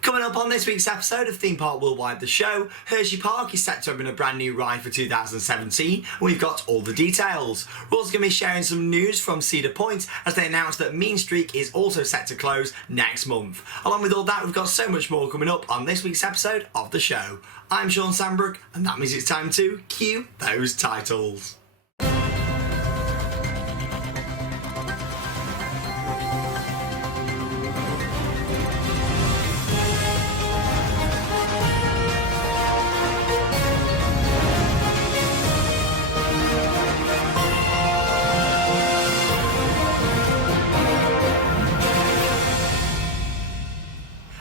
Coming up on this week's episode of Theme Park Worldwide, the show, Hershey Park is set to open a brand new ride for 2017, and we've got all the details. We're also going to be sharing some news from Cedar Point as they announced that Mean Streak is also set to close next month. Along with all that, we've got so much more coming up on this week's episode of the show. I'm Shawn Sanbrooke, and that means it's time to cue those titles.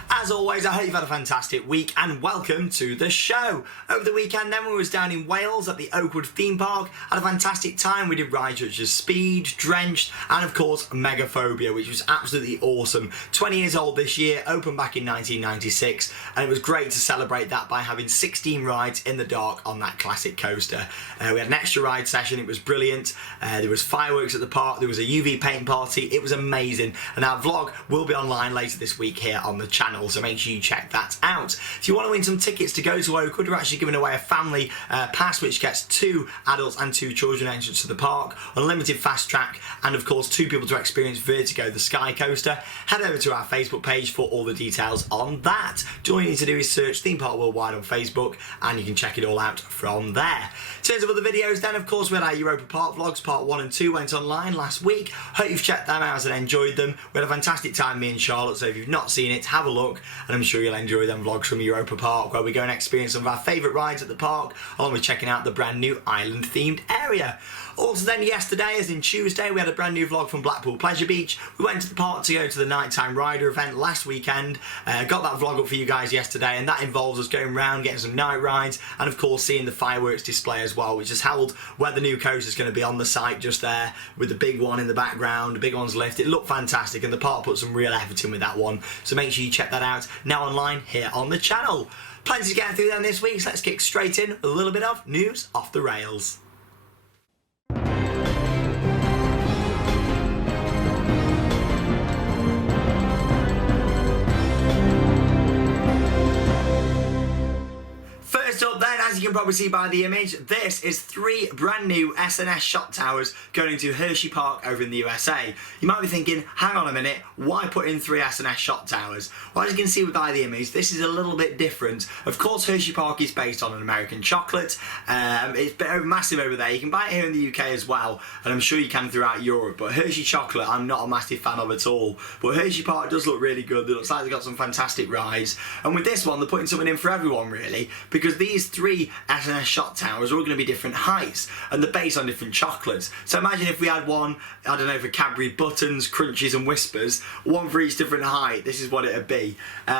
As always, I hope you've had a fantastic week and welcome to the show. Over the weekend then we was down in Wales at the Oakwood theme park, had a fantastic time. We did rides such as Speed, Drenched and of course Megaphobia, which was absolutely awesome. 20 years old this year, opened back in 1996, and it was great to celebrate that by having 16 rides in the dark on that classic coaster. We had an extra ride session, it was brilliant. There was fireworks at the park, there was a UV paint party, it was amazing, and our vlog will be online later this week here on the channel, so make sure you check that out. If you want to win some tickets to go to Oakwood, we're actually giving away a family pass which gets 2 adults and 2 children entrance to the park, unlimited fast track, and of course 2 people to experience Vertigo, the sky coaster. Head over to our Facebook page for all the details on that. All you need to do is search Theme Park Worldwide on Facebook and you can check it all out from there. In terms of other videos then, of course, we had our Europa Park vlogs, part 1 and 2 went online last week. Hope you've checked them out and enjoyed them. We had a fantastic time, me and Charlotte, so if you've not seen it, have a look, and I'm sure you'll enjoy them vlogs from Europa Park, where we go and experience some of our favourite rides at the park, along with checking out the brand new island themed area. Also then yesterday, as in Tuesday, we had a brand new vlog from Blackpool Pleasure Beach. We went to the park to go to the nighttime rider event last weekend. Got that vlog up for you guys yesterday, and that involves us going around, getting some night rides, and of course seeing the fireworks display as well, which has held where the new coaster is going to be on the site just there, with the big one in the background, the big one's lift. It looked fantastic, and the park put some real effort in with that one, so make sure you check that out now online here on the channel. Plenty to get through then this week, so let's kick straight in with a little bit of news off the rails. First up then, as you can probably see by the image, this is 3 brand new S&S shot towers going to Hershey Park over in the USA. You might be thinking, hang on a minute, why put in 3 S&S shot towers? Well, as you can see by the image, this is a little bit different. Of course, Hershey Park is based on an American chocolate. It's massive over there. You can buy it here in the UK as well, and I'm sure you can throughout Europe, but Hershey chocolate I'm not a massive fan of at all. But Hershey Park does look really good. It looks like they've got some fantastic rides, and with this one they're putting something in for everyone really, because these 3 S&S shot towers are all going to be different heights, and they're based on different chocolates. So imagine if we had one, I don't know, for Cadbury Buttons, Crunchies and Whispers, one for each different height. This is what it would be.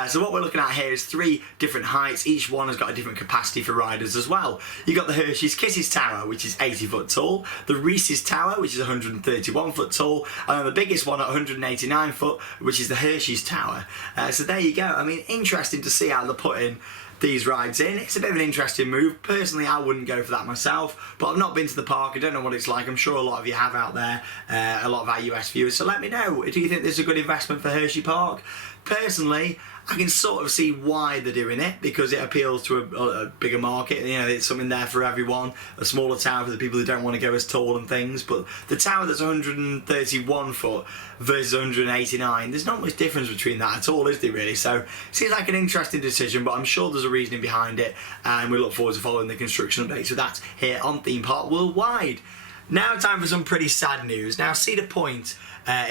So what we're looking at here is 3 different heights. Each one has got a different capacity for riders as well. You've got the Hershey's Kisses Tower, which is 80 foot tall, the Reese's Tower, which is 131 foot tall, and then the biggest one at 189 foot, which is the Hershey's Tower. So there you go. I mean, interesting to see how they're putting these rides in. It's a bit of an interesting move. Personally, I wouldn't go for that myself, but I've not been to the park. I don't know what it's like. I'm sure a lot of you have out there, a lot of our US viewers, so let me know. Do you think this is a good investment for Hershey Park? Personally, I can sort of see why they're doing it, because it appeals to a bigger market. You know, it's something there for everyone. A smaller tower for the people who don't want to go as tall and things, but the tower that's 131 foot versus 189, there's not much difference between that at all, is there really? So it seems like an interesting decision, but I'm sure there's a reasoning behind it, and we look forward to following the construction updates with that here on Theme Park Worldwide. Now time for some pretty sad news. Now Cedar Point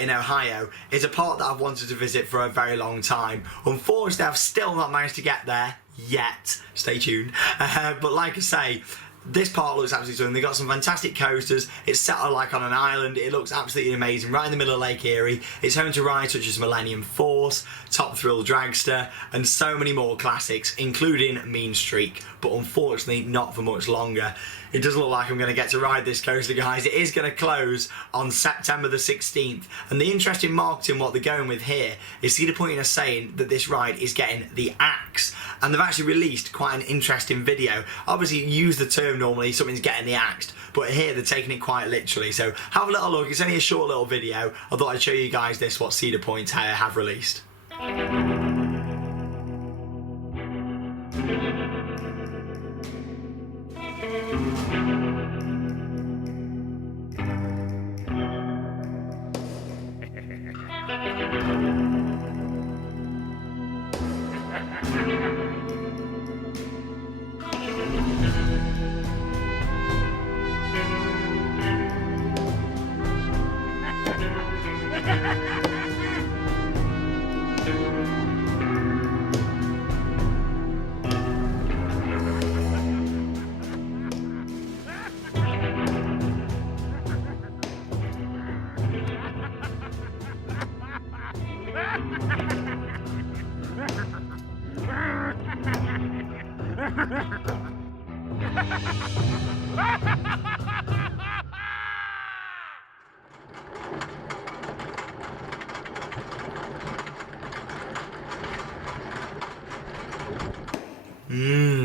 in Ohio is a park that I've wanted to visit for a very long time. Unfortunately, I've still not managed to get there yet. Stay tuned. But like I say, this park looks absolutely stunning. They've got some fantastic coasters. It's set like on an island. It looks absolutely amazing, right in the middle of Lake Erie. It's home to rides such as Millennium Force, Top Thrill Dragster, and so many more classics, including Mean Streak, but unfortunately not for much longer. It doesn't look like I'm going to get to ride this coaster, guys. It is going to close on September the 16th. And the interesting marketing, what they're going with here, is Cedar Point are saying that this ride is getting the axe. And they've actually released quite an interesting video. Obviously, you use the term normally, something's getting the axed. But here, they're taking it quite literally. So have a little look. It's only a short little video. I thought I'd show you guys this, what Cedar Point have released.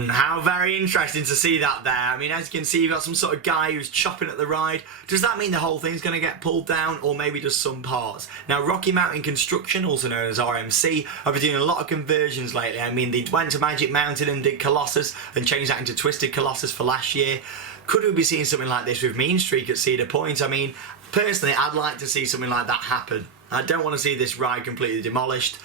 How very interesting to see that there. I mean, as you can see, you've got some sort of guy who's chopping at the ride. Does that mean the whole thing's going to get pulled down, or maybe just some parts? Now, Rocky Mountain Construction, also known as RMC, have been doing a lot of conversions lately. I mean, they went to Magic Mountain and did Colossus and changed that into Twisted Colossus for last year. Could we be seeing something like this with Mean Streak at Cedar Point? I mean, personally, I'd like to see something like that happen. I don't want to see this ride completely demolished.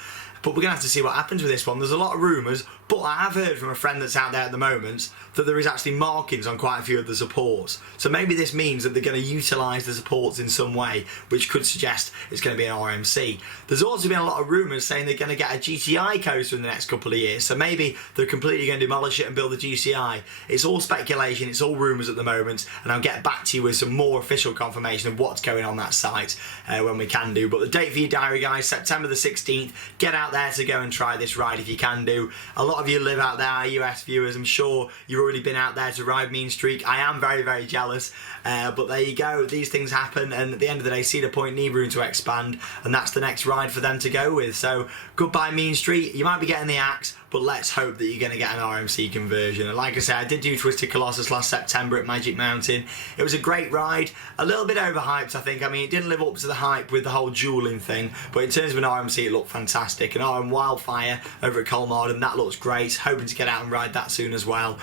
But we're going to have to see what happens with this one. There's a lot of rumours, but I have heard from a friend that's out there at the moment that there is actually markings on quite a few of the supports. So maybe this means that they're going to utilise the supports in some way, which could suggest it's going to be an RMC. There's also been a lot of rumours saying they're going to get a GTI coaster in the next couple of years. So maybe they're completely going to demolish it and build a GCI. It's all speculation, it's all rumours at the moment, and I'll get back to you with some more official confirmation of what's going on that site when we can do. But the date for your diary, guys, September the 16th. Get out there to go and try this ride if you can do. A lot of you live out there, US viewers. I'm sure you've already been out there to ride Mean Streak. I am very, very jealous, but there you go. These things happen, and at the end of the day, Cedar Point need room to expand, and that's the next ride for them to go with. So goodbye Mean Streak. You might be getting the axe, but let's hope that you're going to get an RMC conversion. And like I said, I did do Twisted Colossus last September at Magic Mountain. It was a great ride, a little bit overhyped, I think. I mean, it didn't live up to the hype with the whole dueling thing, but in terms of an RMC, it looked fantastic. And RM Wildfire over at Colmarden, that looks great. Hoping to get out and ride that soon as well.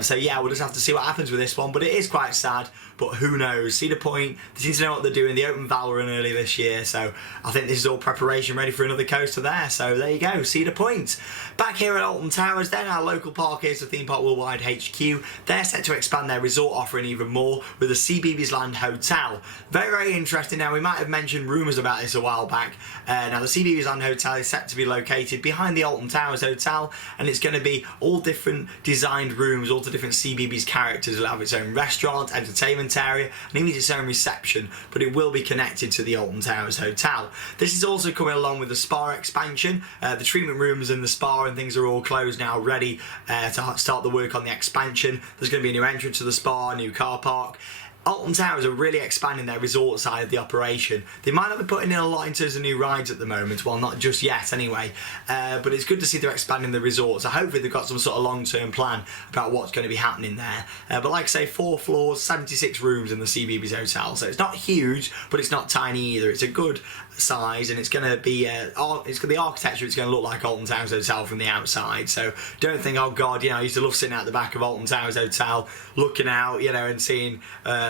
So yeah, we'll just have to see what happens with this one, but it is quite sad. But who knows? Cedar Point, they seem to know what they're doing. They opened Valorant early this year, so I think this is all preparation ready for another coaster there. So there you go, Cedar Point. Back here at Alton Towers, then our local park is the Theme Park Worldwide HQ. They're set to expand their resort offering even more with the CBeebies Land Hotel. Very, very interesting. Now, we might have mentioned rumours about this a while back. Now, the CBeebies Land Hotel is set to be located behind the Alton Towers Hotel, and it's going to be all different designed rooms, all the different CBeebies characters. It'll have its own restaurant, entertainment area, and even its own reception, but it will be connected to the Alton Towers Hotel. This is also coming along with the spa expansion. The treatment rooms and the spa and things are all closed now, ready to start the work on the expansion. There's going to be a new entrance to the spa, a new car park. Alton Towers are really expanding their resort side of the operation. They might not be putting in a lot in terms of new rides at the moment, well, not just yet anyway, but it's good to see they're expanding the resort, so hopefully they've got some sort of long-term plan about what's going to be happening there. But like I say, 4 floors, 76 rooms in the CBeebies Hotel, so it's not huge, but it's not tiny either. It's a good size, and it's going to be the architecture, it's going to look like Alton Towers Hotel from the outside, so don't think, oh god, you know, I used to love sitting out the back of Alton Towers Hotel looking out, you know, and seeing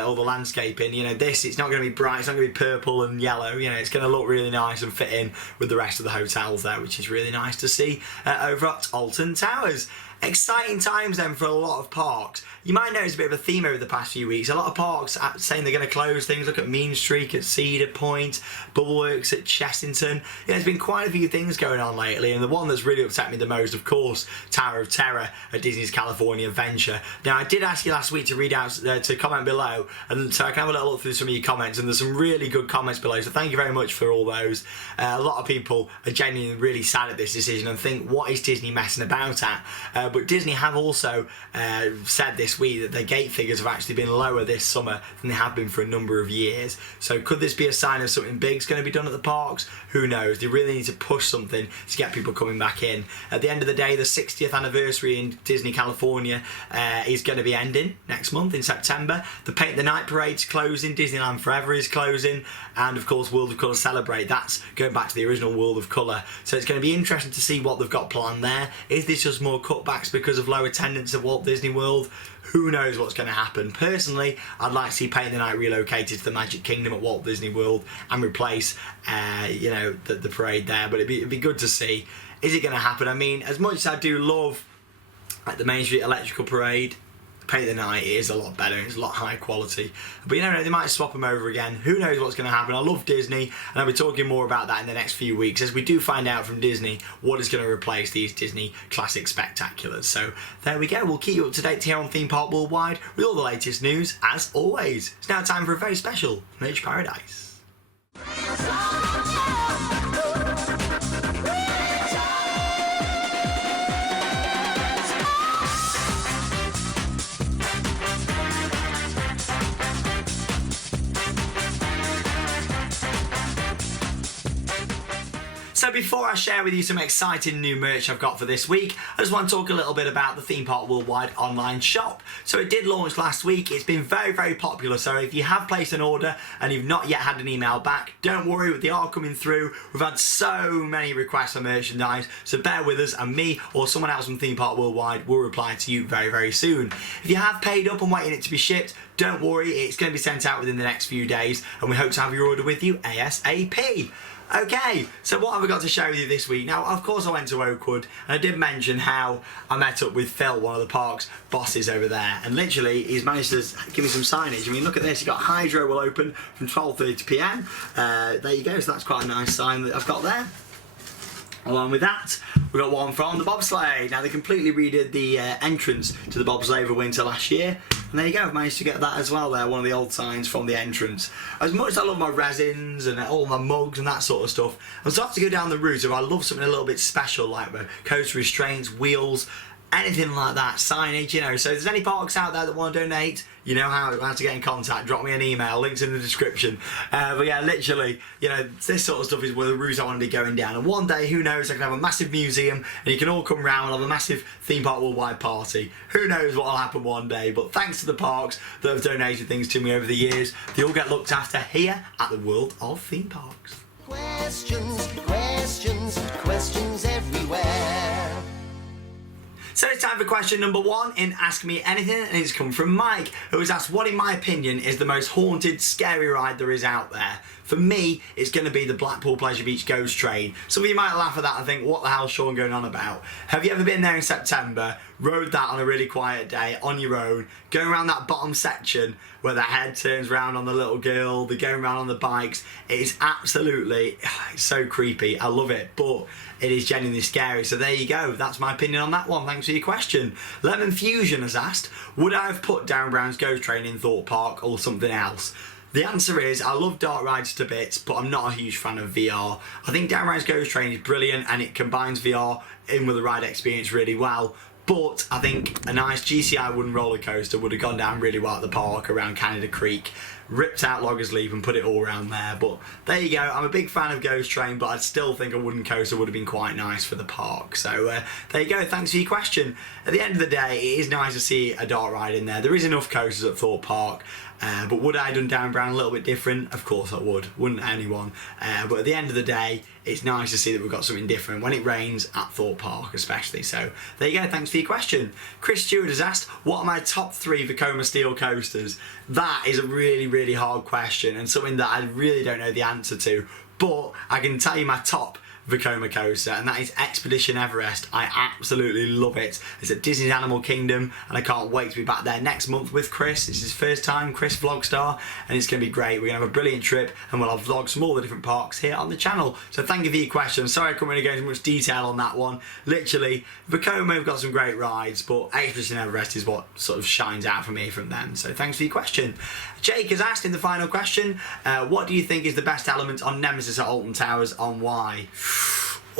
all the landscaping. You know, it's not going to be bright, it's not going to be purple and yellow, you know, it's going to look really nice and fit in with the rest of the hotels there, which is really nice to see over at Alton Towers. Exciting times then for a lot of parks. You might notice a bit of a theme over the past few weeks. A lot of parks are saying they're going to close things. Look at Mean Streak at Cedar Point, Bubbleworks at Chessington. Yeah, there's been quite a few things going on lately, and the one that's really upset me the most, of course, Tower of Terror at Disney's California Adventure. Now, I did ask you last week to read out, to comment below, and so I can have a little look through some of your comments, and there's some really good comments below, so thank you very much for all those. A lot of people are genuinely really sad at this decision and think, what is Disney messing about at? But Disney have also said this week that their gate figures have actually been lower this summer than they have been for a number of years. So could this be a sign of something big's going to be done at the parks? Who knows? They really need to push something to get people coming back in. At the end of the day, the 60th anniversary in Disney California is going to be ending next month in September. The Paint the Night Parade's closing, Disneyland Forever is closing, and of course World of Colour Celebrate. That's going back to the original World of Colour. So it's going to be interesting to see what they've got planned there. Is this just more cutbacks cutbacks because of low attendance at Walt Disney World. Who knows what's going to happen? Personally, I'd like to see Paint the Night relocated to the Magic Kingdom at Walt Disney World and replace, the parade there. But it'd be good to see. Is it going to happen? I mean, as much as I do love the Main Street Electrical Parade, Paint the Night is a lot better, it's a lot higher quality. But you know, they might swap them over again. Who knows what's going to happen? I love Disney, and I'll be talking more about that in the next few weeks as we do find out from Disney what is going to replace these Disney classic spectaculars. So there we go, we'll keep you up to date here on Theme Park Worldwide with all the latest news as always. It's now time for a very special Merch Paradise. So before I share with you some exciting new merch I've got for this week, I just want to talk a little bit about the Theme Park Worldwide online shop. So it did launch last week. It's been very, very popular. So if you have placed an order and you've not yet had an email back, don't worry, they are coming through. We've had so many requests for merchandise, so bear with us, and me or someone else from Theme Park Worldwide will reply to you very, very soon. If you have paid up and waiting it to be shipped, don't worry, it's going to be sent out within the next few days, and we hope to have your order with you ASAP. Okay, so what have I got to share with you this week? Now, of course I went to Oakwood, and I did mention how I met up with Phil, one of the park's bosses over there, and literally he's managed to give me some signage. I mean, look at this, you've got Hydro will open from 12:30 PM. There you go, so that's quite a nice sign that I've got there. Along with that, we got one from the bobsleigh. Now, they completely redid the entrance to the bobsleigh over winter last year, and there you go, I've managed to get that as well there, one of the old signs from the entrance. As much as I love my resins and all my mugs and that sort of stuff, I'm starting to go down the route of I love something a little bit special, like coaster restraints, wheels, anything like that, signage, you know. So if there's any parks out there that want to donate, you know how to get in contact. Drop me an email, links in the description. But yeah, literally, you know, this sort of stuff is where the route I want to be going down. And one day, who knows, I can have a massive museum and you can all come round and have a massive Theme Park Worldwide party. Who knows what will happen one day, but thanks to the parks that have donated things to me over the years, they all get looked after here at the World of Theme Parks. Questions, questions, questions everywhere. So it's time for question number one in Ask Me Anything, and it's come from Mike, who has asked what, in my opinion, is the most haunted, scary ride there is out there. For me, it's going to be the Blackpool Pleasure Beach Ghost Train. Some of you might laugh at that and think, what the hell's Shawn going on about? Have you ever been there in September, rode that on a really quiet day, on your own, going around that bottom section where the head turns round on the little girl, they're going around on the bikes? It is absolutely, it's so creepy. I love it, but it is genuinely scary. So there you go. That's my opinion on that one. Thanks for your question. Lemon Fusion has asked, would I have put Dan Brown's Ghost Train in Thorpe Park or something else? The answer is, I love dark rides to bits, but I'm not a huge fan of VR. I think Dan Brown's Ghost Train is brilliant and it combines VR in with the ride experience really well. But I think a nice GCI wooden roller coaster would have gone down really well at the park around Canada Creek. Ripped out Loggers Leap and put it all around there. But there you go. I'm a big fan of Ghost Train, but I'd still think a wooden coaster would have been quite nice for the park. So there you go. Thanks for your question. At the end of the day, it is nice to see a dark ride in there. There is enough coasters at Thorpe Park. But would I have done Dan Brown a little bit different? Of course I would. Wouldn't anyone. But at the end of the day, it's nice to see that we've got something different when it rains at Thorpe Park especially. So there you go, thanks for your question. Chris Stewart has asked, what are my top 3 Vekoma steel coasters? That is a really, really hard question and something that I really don't know the answer to. But I can tell you my top Vekoma coaster, and that is Expedition Everest. I absolutely love it. It's at Disney's Animal Kingdom, and I can't wait to be back there next month with Chris. It's his first time, Chris Vlogstar, and it's going to be great. We're going to have a brilliant trip, and we'll have vlogs from all the different parks here on the channel. So thank you for your question. Sorry I couldn't really go into much detail on that one. Literally, Vekoma have got some great rides, but Expedition Everest is what sort of shines out for me from them. So thanks for your question. Jake has asked in the final question, what do you think is the best element on Nemesis at Alton Towers, on why?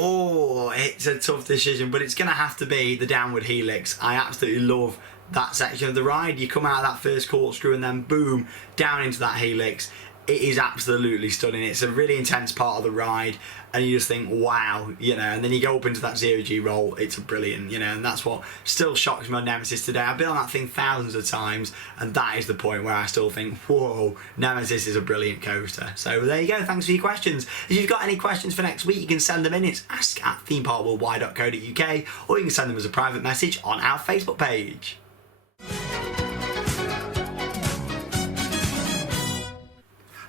Oh, it's a tough decision, but it's going to have to be the downward helix. I absolutely love that section of the ride. You come out of that first corkscrew and then boom, down into that helix. it is absolutely stunning. It's a really intense part of the ride, and you just think, wow, you know, and then you go up into that 0G roll, it's brilliant, you know, and that's what still shocks me on Nemesis today. I've been on that thing thousands of times, and that is the point where I still think, whoa, Nemesis is a brilliant coaster. So there you go, thanks for your questions. If you've got any questions for next week, you can send them in. It's ask@themeparkworldwide.co.uk, or you can send them as a private message on our Facebook page.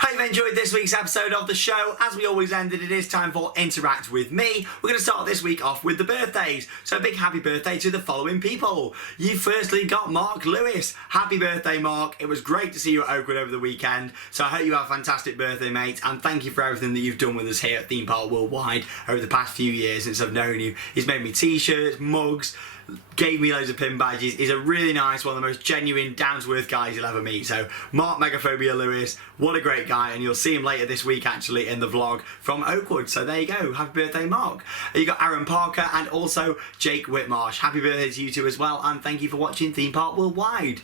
Hope you've enjoyed this week's episode of the show. As we always ended, it is time for Interact With Me. We're going to start this week off with the birthdays. So a big happy birthday to the following people. You firstly got Mark Lewis. Happy birthday, Mark. It was great to see you at Oakwood over the weekend. So I hope you have a fantastic birthday, mate. And thank you for everything that you've done with us here at Theme Park Worldwide over the past few years since I've known you. He's made me t-shirts, mugs, gave me loads of pin badges. He's a really nice, one of the most genuine, down-to-earth guys you'll ever meet. So Mark Megaphobia Lewis, what a great guy, and you'll see him later this week actually in the vlog from Oakwood. So there you go, happy birthday, Mark. You got Aaron Parker and also Jake Whitmarsh. Happy birthday to you two as well, and thank you for watching Theme Park Worldwide.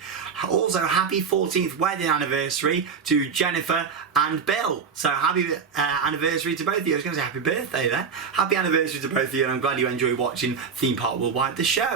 Also, happy 14th wedding anniversary to Jennifer and Bill. So happy anniversary to both of you. I was going to say happy birthday there. Happy anniversary to both of you, and I'm glad you enjoy watching Theme Park Worldwide, the show.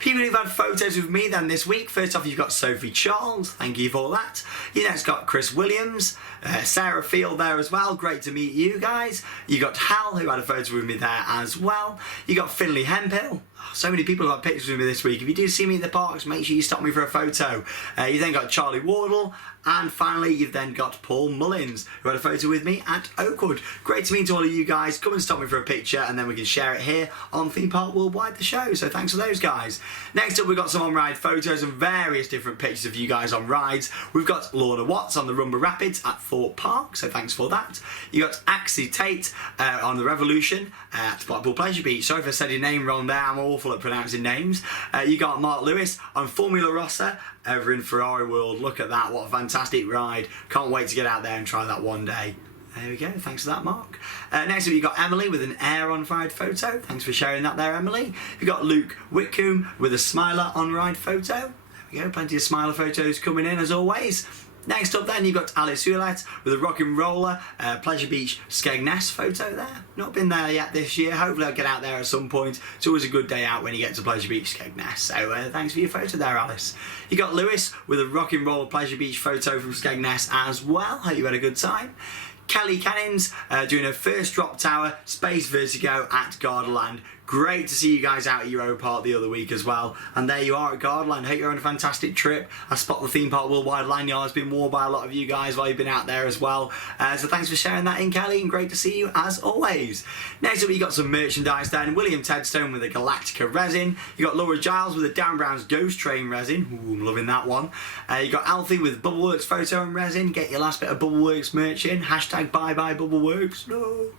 People who've had photos with me then this week. First off, you've got Sophie Charles. Thank you for that. You next got Chris Williams, Sarah Field there as well. Great to meet you guys. You got Hal, who had a photo with me there as well. You got Finley Hempill. So many people have had pictures with me this week. If you do see me in the parks, make sure you stop me for a photo. You then got Charlie Wardle, and finally you've then got Paul Mullins, who had a photo with me at Oakwood. Great to meet all of you guys. Come and stop me for a picture, and then we can share it here on Theme Park Worldwide, the show. So thanks for those guys. Next up, we've got some on-ride photos and various different pictures of you guys on rides. We've got Lorna Watts on the Rumba Rapids at Thorpe Park, so thanks for that. You got Axie Tate on the Revolution at Blackpool Pleasure Beach. Sorry if I said your name wrong there, I'm awful at pronouncing names. You got Mark Lewis on Formula Rossa over in Ferrari World. Look at that, what a fantastic ride. Can't wait to get out there and try that one day. There we go, thanks for that, Mark. Next up, you've got Emily with an air on-ride photo. Thanks for sharing that there, Emily. You've got Luke Whitcomb with a smiler on-ride photo. There we go, plenty of smiler photos coming in as always. Next up then, you've got Alice Hewlett with a rock and roller Pleasure Beach Skegness photo there. Not been there yet this year. Hopefully I'll get out there at some point. It's always a good day out when you get to Pleasure Beach Skegness. So thanks for your photo there, Alice. You got Lewis with a rock and roller Pleasure Beach photo from Skegness as well. Hope you had a good time. Kelly Cannings doing her first drop tower Space Vertigo at Gardaland. Great to see you guys out at Euro Park the other week as well. And there you are at Gardaland. Hope you're on a fantastic trip. I spot the Theme Park Worldwide lanyard has been worn by a lot of you guys while you've been out there as well. So thanks for sharing that in, Kelly, and great to see you as always. Next up, you got some merchandise down. William Tedstone with a Galactica resin. You got Laura Giles with a Dan Brown's Ghost Train resin. Ooh, I'm loving that one. You got Alfie with Bubbleworks photo and resin. Get your last bit of Bubbleworks merch in. Hashtag bye bye Bubbleworks. No.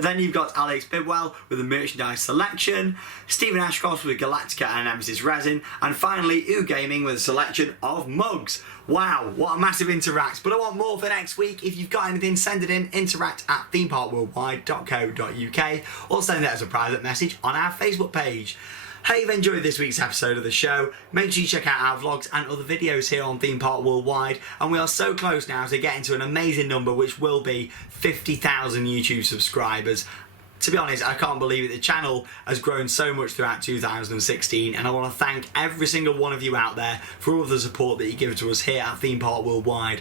Then you've got Alex Bidwell with the merchandise selection, Stephen Ashcroft with Galactica and Nemesis resin, and finally Oo Gaming with a selection of mugs. Wow, what a massive interact. But I want more for next week. If you've got anything, send it in, interact@themeparkworldwide.co.uk, or send it as a private message on our Facebook page. Hey, you've enjoyed this week's episode of the show. Make sure you check out our vlogs and other videos here on Theme Park Worldwide. And we are so close now to getting to an amazing number, which will be 50,000 YouTube subscribers. To be honest, I can't believe it. The channel has grown so much throughout 2016, and I want to thank every single one of you out there for all of the support that you give to us here at Theme Park Worldwide.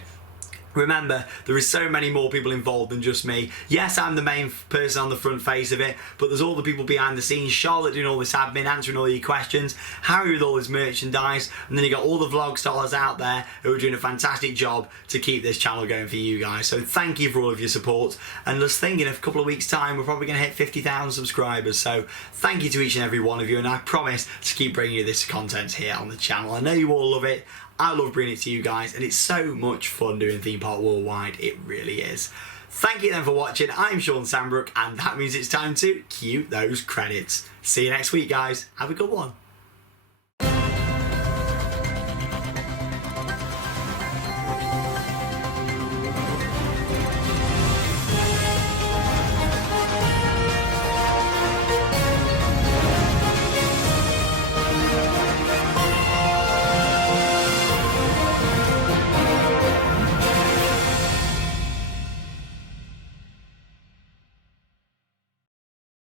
Remember, there is so many more people involved than just me. Yes, I'm the main person on the front face of it, but there's all the people behind the scenes. Charlotte doing all this admin, answering all your questions, Harry with all his merchandise, and then you got all the vlog stars out there who are doing a fantastic job to keep this channel going for you guys. So thank you for all of your support, and just thinking, in a couple of weeks time we're probably going to hit 50,000 subscribers. So thank you to each and every one of you, and I promise to keep bringing you this content here on the channel. I know you all love it. I love bringing it to you guys, and it's so much fun doing Theme Park Worldwide. It really is. Thank you then for watching. I'm Shawn Sanbrooke, and that means it's time to cue those credits. See you next week, guys. Have a good one.